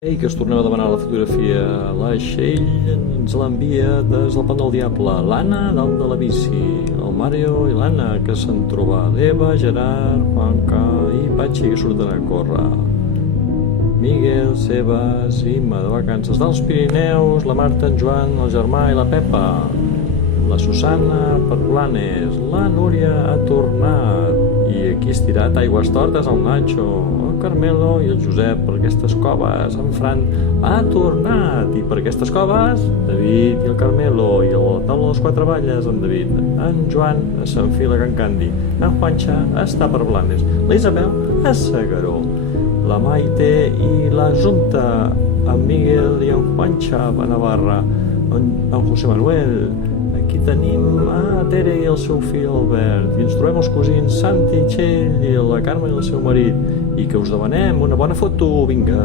Ei, que us torneu a demanar la fotografia. La Txell ens l'envia des del Pont del Diable. L'Anna, dalt de la bici. El Mario i l'Anna, que s'han trobat. Eva, Gerard, Juanca i Patxi, que surten a córrer. Miguel, Sebas, Imma, de vacances dels Pirineus. La Marta, en Joan, el germà i la Pepa. La Susana, per Blanes. La Núria ha tornat. I aquí estirat aigües tortes al Nacho. El Carmelo i el Josep per aquestes coves. En Fran ha tornat. I per aquestes coves, David i el Carmelo. I a la taula de les quatre valles, en David. En Joan s'enfila a Can Candy. En Juanxa està per Blanes. La Isabel a Segaró. La Maite i la Junta. En Miguel i en Juanxa a Navarra. En José Manuel. Aquí tenim a Tere i el seu fill Albert, i ens trobem els cosins Santi, Txell i la Carme i el seu marit, i que us demanem una bona foto, vinga!